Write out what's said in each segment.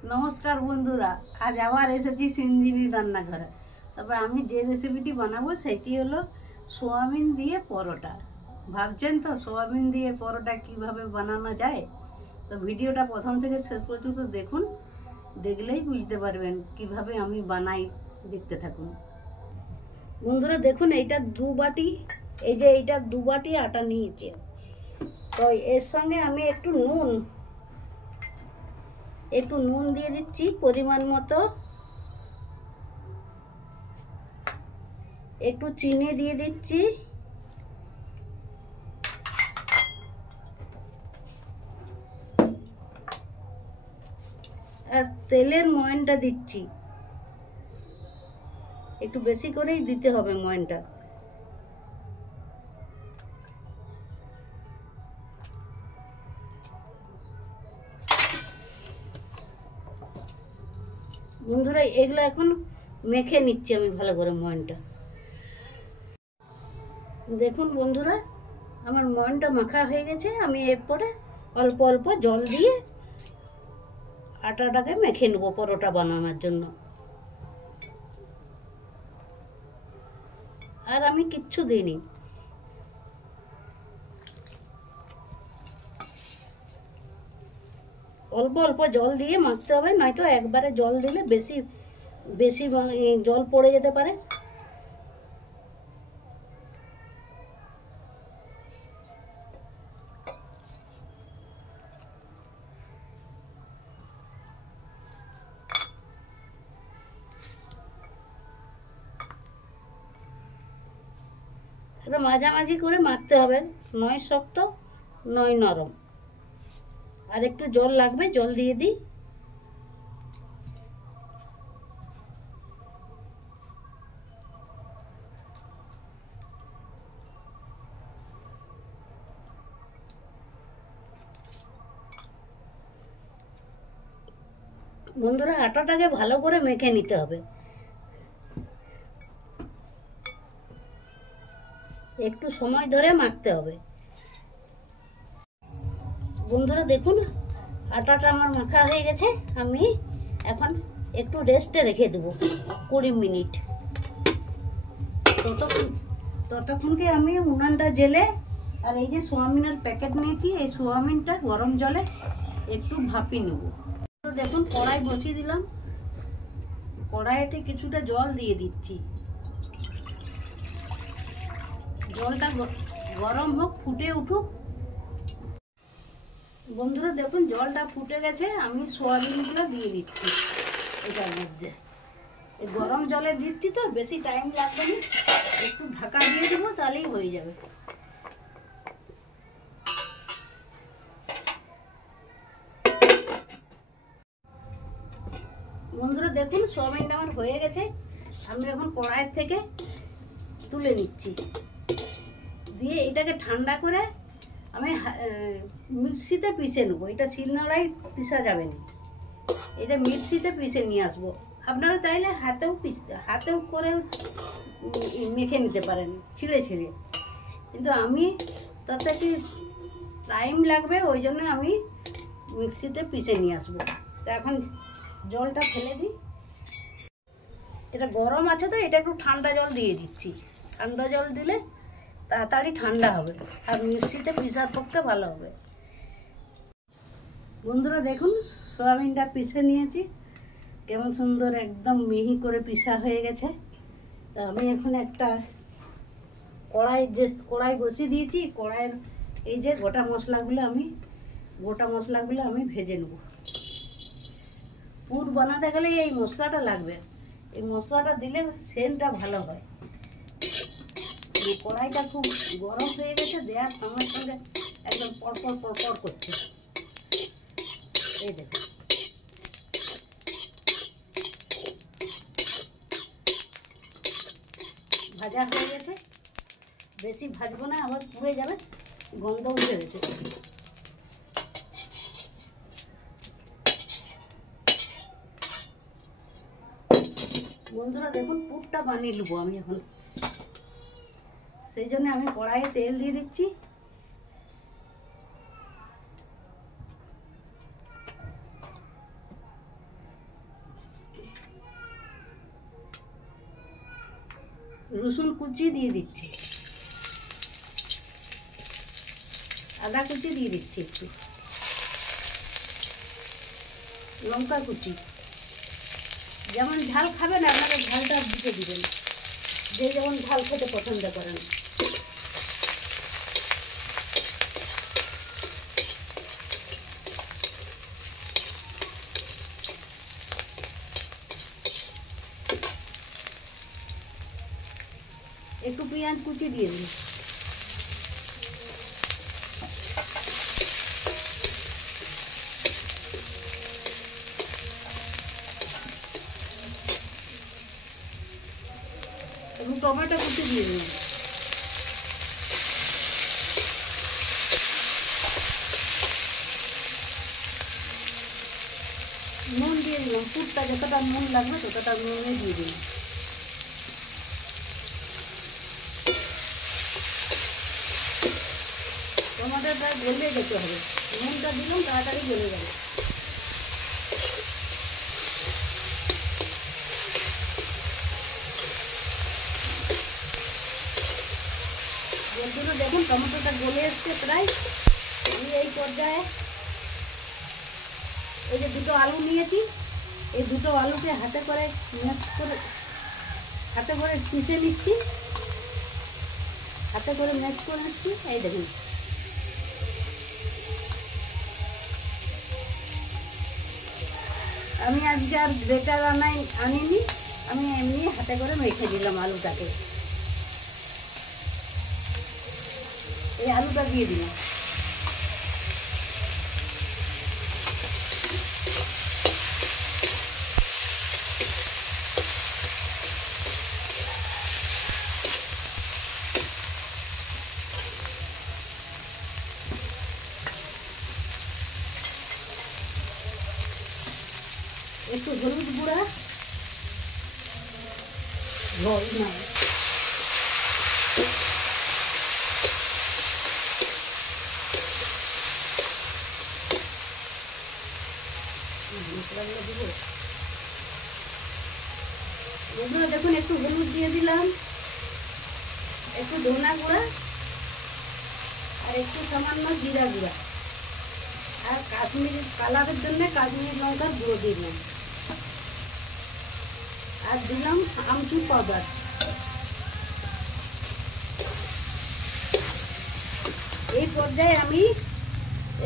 नमस्कार बंधुरा आज आबार एसेছি সিনজিনি রান্নাঘরে। তবে আমি যে রেসিপিটি বানাবো সেটি হলো সোয়াবিন দিয়ে পরোটা। ভাবছেন তো সোয়াবিন দিয়ে পরোটা কিভাবে বানানো যায়? তো ভিডিওটা প্রথম থেকে শেষ পর্যন্ত দেখুন, দেখলেই বুঝতে পারবেন কিভাবে আমি বানাই। দেখতে থাকুন বন্ধুরা। দেখুন এইটা দু বাটি, এই যে এইটা দু বাটি আটা নিয়েছে। তো এর সঙ্গে আমি একটু নুন দিয়ে দিচ্ছি পরিমাণ মতো, একটু চিনি দিয়ে দিচ্ছি, আর তেলের ময়নটা দিচ্ছি। একটু বেশি করেই দিতে হবে ময়নটা। বন্ধুরা এগুলো এখন মেখে নিচ্ছি আমি ভালো করে ময়নটা। দেখুন বন্ধুরা আমার ময়নটা মাখা হয়ে গেছে। আমি এরপরে অল্প অল্প জল দিয়ে আটাটাকে মেখে নেব পরোটা বানানোর জন্য। আর আমি কিচ্ছু দিইনি। অল্প অল্প জল দিয়ে মাখতে হবে, নয়তো একবারে জল দিলে বেশি বেশি জল পড়ে যেতে পারে। এটা মাঝামাঝি করে মাখতে হবে, নয় শক্ত নয় নরম। আর একটু জল লাগবে, জল দিয়ে দিই। বন্ধুরা আটাটাকে ভালো করে মেখে নিতে হবে। একটু সময় ধরে মাখতে হবে। বন্ধুরা দেখুন আটাটা আমার মাখা হয়ে গেছে। আমি এখন একটু রেস্টে রেখে দেবো 20 মিনিট। ততক্ষণকে আমি উনানটা জেলে আর এই যে সোয়াবিনের প্যাকেট নিয়েছি, এই সোয়াবিনটা গরম জলে একটু ভাপিয়ে নেব। তো দেখুন কড়াই বসিয়ে দিলাম, কড়াইতে কিছুটা জল দিয়ে দিচ্ছি। জলটা গরম হোক, ফুটে উঠুক। বন্ধুরা দেখুন জলটা ফুটে গেছে, আমি সোয়াবিনগুলো দিয়ে দিচ্ছি এটার মধ্যে। এই গরম জলে দিচ্ছি তো বেশি টাইম লাগবে না, একটু ঢাকা দিয়ে দেবো তাহলেই হয়ে যাবে। বন্ধুরা দেখুন সোয়াবিনটা আমার হয়ে গেছে। আমি এখন কড়াইয়ের থেকে তুলে নিচ্ছি, দিয়ে এটাকে ঠান্ডা করে আমি মিক্সিতে পিষে নেবো। এটা শিলনোড়ায় পিষা যাবে না, এটা মিক্সিতে পিষে নিয়ে আসবো। আপনারা চাইলে হাতেও করে মেখে নিতে পারেন ছিঁড়ে ছিঁড়ে, কিন্তু আমি তাতে কি টাইম লাগবে, ওই জন্য আমি মিক্সিতে পিষে নিয়ে আসবো। তো এখন জলটা ফেলে দিই। এটা গরম আছে তো এটা একটু ঠান্ডা জল দিয়ে দিচ্ছি। ঠান্ডা জল দিলে তাড়াতাড়ি ঠান্ডা হবে আর মিক্সিতে পিষার পক্ষে ভালো হবে। বন্ধুরা দেখুন সোয়াবিনটা পিষে নিয়েছি, কেমন সুন্দর একদম মিহি করে পিষা হয়ে গেছে। তো আমি এখন একটা কড়াই বসিয়ে দিয়েছি। কড়াইয়ের এই যে গোটা মশলাগুলো আমি ভেজে নেব। পুর বানাতে গেলে এই মশলাটা লাগবে, এই মশলাটা দিলে সেন্টটা ভালো হয়। কড়াইটা খুব গরম হয়ে গেছে, দেওয়ার সঙ্গে সঙ্গে একদম পরপর পরপর করছে। এই দেখুন ভাজা হয়ে গেছে। বেশি ভাজবো না, আবার পুড়ে যাবে, গন্ধ উঠে গেছে। বন্ধুরা দেখুন পুরটা বানিয়ে নেবো আমি এখন। সেই জন্য আমি কড়াইয়ে তেল দিয়ে দিচ্ছি। রসুন কুচি দিয়ে দিচ্ছি, আদা কুচি দিয়ে দিচ্ছি, একটু লঙ্কা কুচি। যেমন ঝাল খাবেন আপনারা ঝালটা দিতে দিবেন, যে যেমন ঝাল খেতে পছন্দ করেন। একটু পেঁয়াজ কুচি দিয়ে দিন। এবং টমেটো কুচি দিয়ে দিন। নুন দিয়ে দিলাম, পুরটা যতটা নুন লাগবে ততটা নুনে দিয়ে দিন। টমেটোটা গলে যেতে হবে, নুনটা দিলাম তাড়াতাড়ি গলে যাবে। দেখুন টমেটোটা গলে এসছে প্রায়। এই পর্যায়ে এই যে দুটো আলু নিয়েছি, এই দুটো আলুকে হাতে করে পিষে নিচ্ছি, হাতে করে ম্যাশ করে নিচ্ছি। এই দেখুন আমি আজকে আর গ্রেটার আনিনি, আমি এমনি হাতে করে মেখে দিলাম আলুটাকে। এই আলুটা দিয়ে দিলাম। একটু হলুদ গুঁড়া, দেখুন একটু হলুদ দিয়ে দিলাম, একটু ধনা গুঁড়া আর একটু সামান্য জিরা গুঁড়া, আর কাশ্মীরি কালারের জন্য কাশ্মীরি লঙ্কার গুঁড়ো দিলাম, আর দিলাম আমচুর পাউডার। এই পর্যায়ে আমি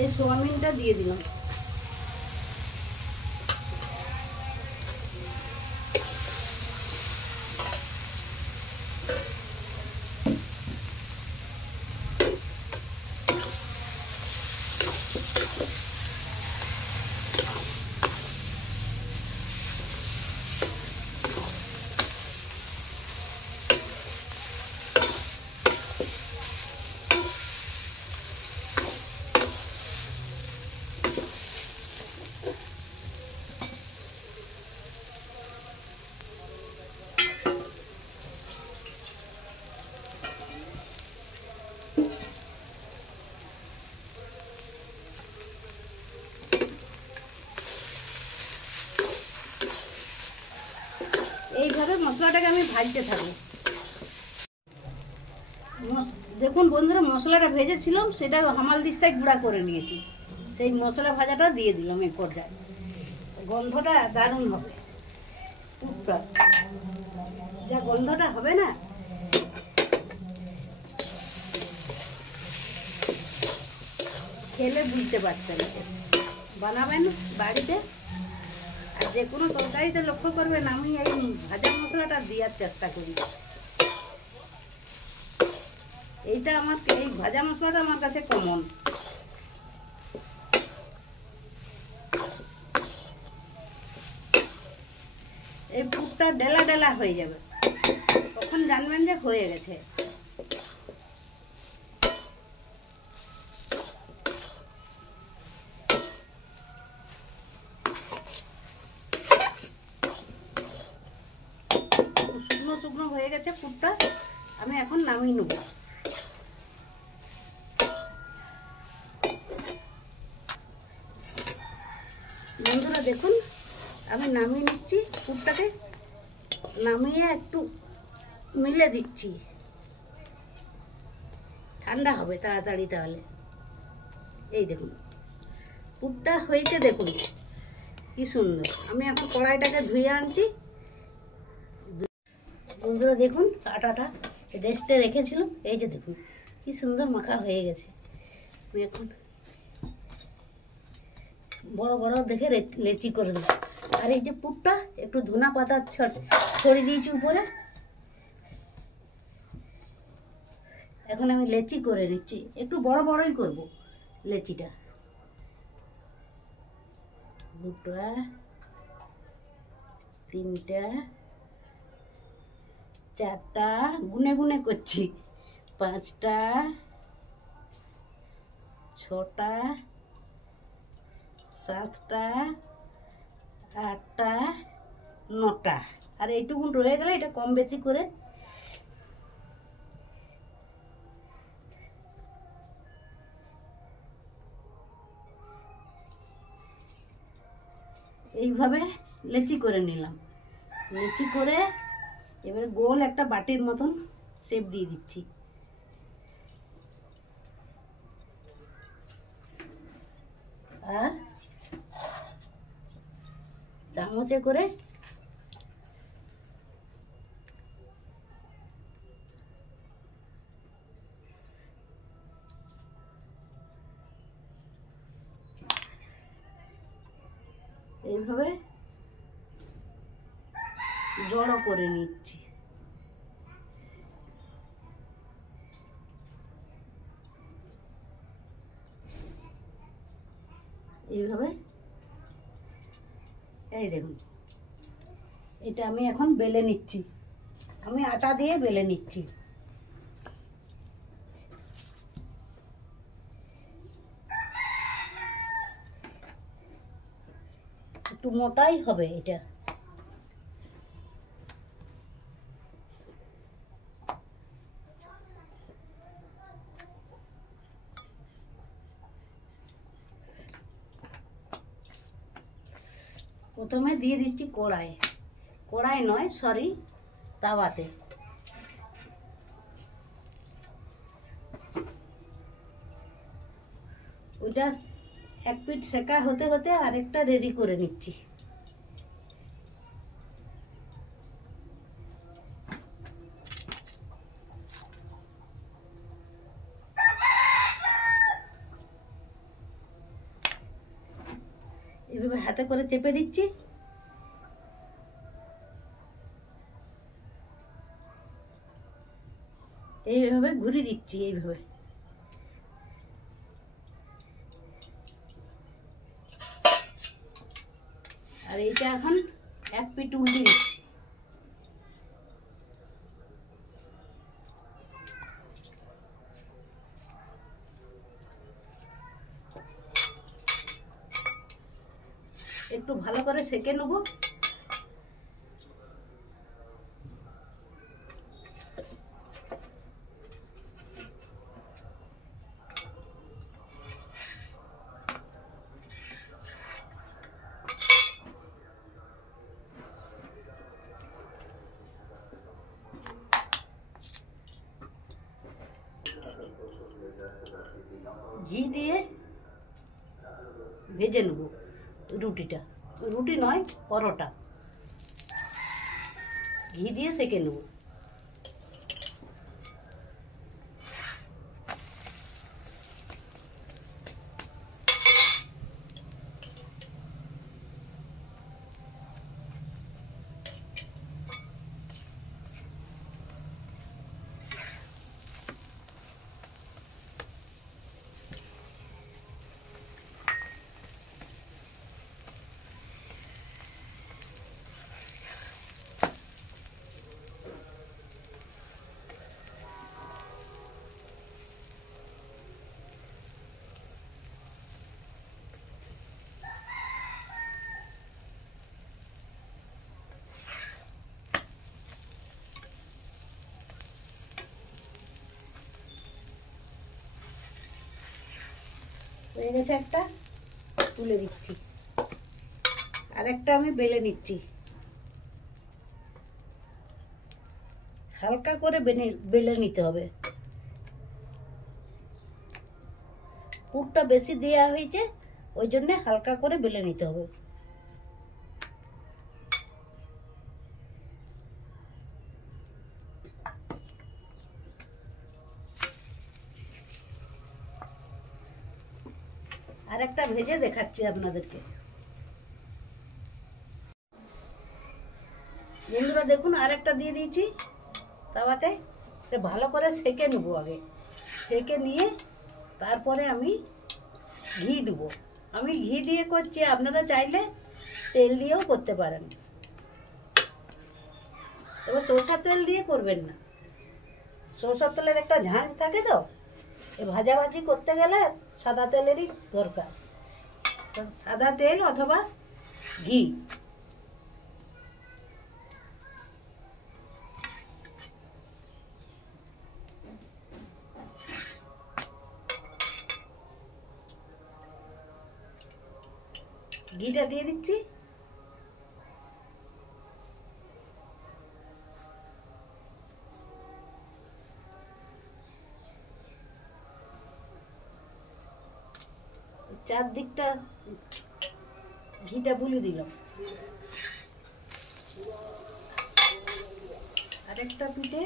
এই সোয়াবিনটা দিয়ে দিলাম। এইভাবে মশলাটাকে আমি ভাজতে থাকবো। দেখুন বন্ধুরা, মশলাটা ভেজেছিলাম সেটা হামাল দিস্তায় গুঁড়া করে নিয়েছি, সেই মশলা ভাজাটা দিয়ে দিলাম। এই পর্যায়ে গন্ধটা দারুণ হবে, যা গন্ধটা হবে না, খেলে বুঝতে পারছেন। বানাবেন বাড়িতে, আর যে কোনো তরকারিতে লক্ষ্য করবেন আমি এই ভাজা মশলাটা দেওয়ার চেষ্টা করি। এইটা আমার, এই ভাজা মশলাটা আমার কাছে কমন। এই পুরটা ডেলা ডেলা হয়ে যাবে, তখন জানবেন যে হয়ে গেছে। শুকনো শুকনো হয়ে গেছে পুরটা, আমি এখন নামিয়ে নেব। বন্ধুরা দেখুন আমি নামিয়ে নিচ্ছি পুরটাকে। নামিয়ে একটু মিলে দিচ্ছি, ঠান্ডা হবে তাড়াতাড়ি। তাহলে এই দেখুন পুরটা হয়েছে, দেখুন কি সুন্দর। আমি এখন কড়াইটাকে ধুয়ে আনছি। বন্ধুরা দেখুন আটাটা রেস্টে রেখেছিলাম, এই যে দেখুন কি সুন্দর মাখা হয়ে গেছে। আমি এখন বড় বড় দেখে লেচি করে দেবো। আর এই যে পুরটা একটু ধনা পাতা ছড়িয়ে দিয়েছি উপরে। এখন আমি লেচি করে নিচ্ছি, একটু বড় বড়ই করব লেচিটা। দুটা, তিনটা, চারটা, গুনে গুনে করছি, পাঁচটা, ছটা, সাতটা, আটটা, নটা। আর এইটুকুন রয়ে গেলে এটা কম বেশি করে এইভাবে লেচি করে নিলাম। লেচি করে এবার গোল একটা বাটির মতন শেপ দিয়ে দিচ্ছি। আর চামচে করে এইভাবে জড়ো করে নিচ্ছি। এইভাবে এই দেখুন এটা আমি এখন বেলে নিচ্ছি। আমি আটা দিয়ে বেলে নিচ্ছি। একটু মোটাই হবে এটা। প্রথমে দিয়ে দিচ্ছি কড়াই নয় সরি, তাওয়াতে। ওইটা এক পিঠ সেকা হতে হতে আরেকটা রেডি করে নিচ্ছি। এভাবে হাতে করে চেপে দিচ্ছি। এইভাবে ঘুরিয়ে দিচ্ছি এইভাবে। আর এইটা এখন এক পিঠ উল্টে দিচ্ছি। একটু ভালো করে সেঁকে নেব। ঘি দিয়ে ভেজে নেব রুটিটা। রুটি নয়, পরোটা। ঘি দিয়ে সেঁকে নেব। হয়ে গেছে একটা, তুলে দিচ্ছি। আর একটা আমি বেলে নিচ্ছি। হালকা করে বেলে নিতে হবে। পুরটা বেশি দেওয়া হয়েছে, ওই জন্য হালকা করে বেলে নিতে হবে। আর একটা ভেজে দেখাচ্ছি আপনাদেরকে। বন্ধুরা দেখুন, আর একটা দিয়ে দিয়েছি তাওয়াতে। ভালো করে সেকে নেবো আগে। সেকে নিয়ে তারপরে আমি ঘি দেবো। আমি ঘি দিয়ে করছি, আপনারা চাইলে তেল দিয়েও করতে পারেন, তবে সরষের তেল দিয়ে করবেন না। সরষের তেলের একটা ঝাঁঝ থাকে, তো এই ভাজাভাজি করতে গেলে সাদা তেলেরই দরকার। সাদা তেল অথবা ঘি। ঘিটা দিয়ে দিচ্ছি। চারদিকটা ঘিটা বুলিয়ে দিলাম। আরেকটা পিঠে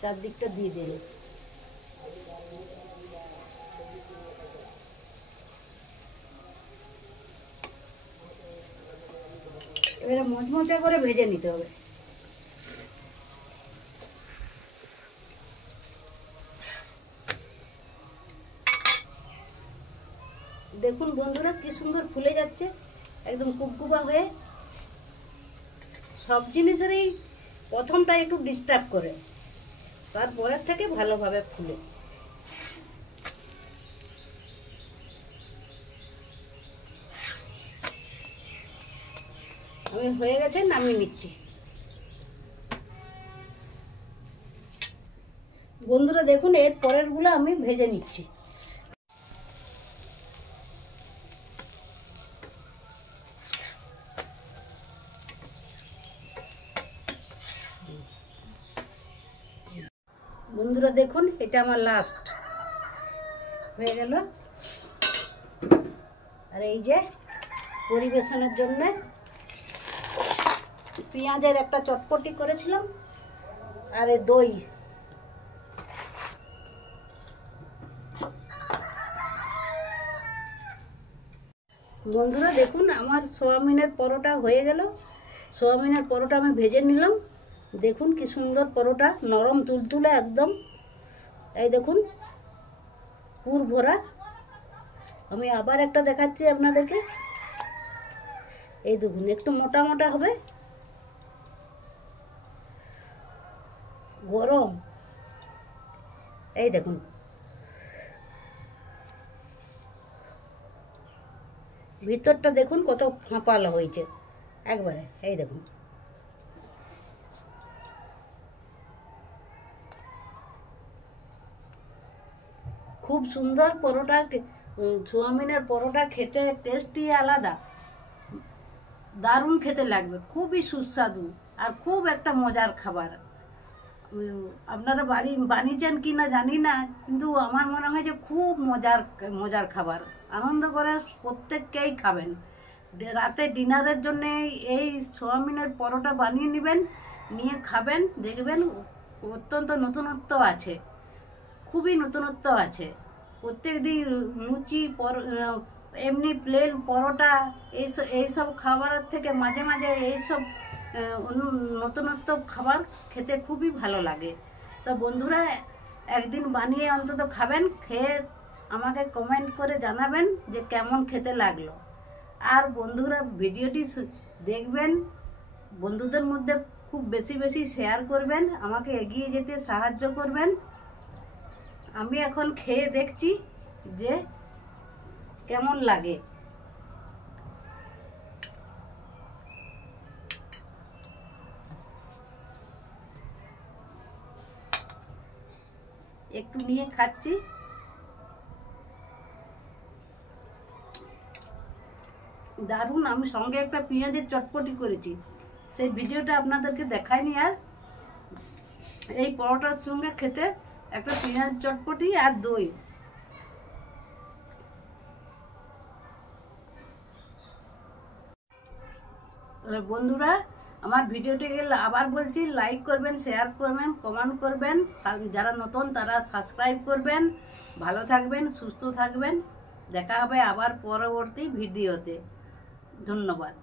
চারদিকটা দিয়ে দিল। এবারে মচমচা করে ভেজে নিতে হবে। দেখুন বন্ধুরা, কি সুন্দর ফুলে যাচ্ছে, একদম কুবকুবা হয়ে। সব জিনিসেরই প্রথমটা একটু ডিস্টার্ব করে, তারপরের থেকে ভালোভাবে ফুলে। আমি হয়ে গেছে, নামিয়ে নিচ্ছি। বন্ধুরা দেখুন, এর পরের গুলো আমি ভেজে নিচ্ছি। বন্ধুরা দেখুন, এটা আমার লাস্ট হয়ে গেল। আর এই যে পরিবেশনের জন্য পেঁয়াজের একটা চটপটি করেছিলাম, আর দই। বন্ধুরা দেখুন, আমার সোয়াবিনের পরোটা হয়ে গেল। সোয়াবিনের পরোটা আমি ভেজে নিলাম। দেখুন কি সুন্দর পরোটা, নরম তুলতুলে একদম। এই দেখুন, পুর ভরা। আমি আবার একটা দেখাচ্ছি আপনাদেরকে। এই দেখুন, একটু মোটা মোটা হবে, গরম। এই দেখুন, ভিতরটা দেখুন কত ফাঁপালো হয়েছে একবারে। এই দেখুন, খুব সুন্দর পরোটা। সোয়াবিনের পরোটা খেতে টেস্টই আলাদা, দারুণ খেতে লাগবে, খুবই সুস্বাদু আর খুব একটা মজার খাবার। আপনারা বানিয়েছেন কি না জানি না, কিন্তু আমার মনে হয় যে খুব মজার খাবার। আনন্দ করে প্রত্যেককেই খাবেন। রাতে ডিনারের জন্য এই সোয়াবিনের পরোটা বানিয়ে নেবেন, নিয়ে খাবেন, দেখবেন অত্যন্ত নতুনত্ব আছে, খুবই নতুনত্ব আছে। প্রত্যেক দিন লুচি, এমনি প্লেন পরোটা, এইসব খাবারের থেকে মাঝে মাঝে এইসব নতুনত্ব খাবার খেতে খুবই ভালো লাগে। তো বন্ধুরা, একদিন বানিয়ে অন্তত খাবেন, খেয়ে আমাকে কমেন্ট করে জানাবেন যে কেমন খেতে লাগলো। আর বন্ধুরা, ভিডিওটি দেখবেন, বন্ধুদের মধ্যে খুব বেশি বেশি শেয়ার করবেন, আমাকে এগিয়ে যেতে সাহায্য করবেন। আমি এখন খেয়ে দেখছি যে কেমন লাগে। একটু নিয়ে খাচ্ছি। দারুণ। আমি সঙ্গে একটা পেঁয়াজের চটপটি করেছি, সেই ভিডিওটা আপনাদেরকে দেখাইনি। আর এই পরোটার সঙ্গে খেতে একটা পেঁয়াজ চটপটি আর দই। বন্ধুরা, আমার ভিডিওটিকে আবার বলছি, লাইক করবেন, শেয়ার করবেন, কমেন্ট করবেন। যারা নতুন তারা সাবস্ক্রাইব করবেন। ভালো থাকবেন, সুস্থ থাকবেন। দেখা হবে আবার পরবর্তী ভিডিওতে। ধন্যবাদ।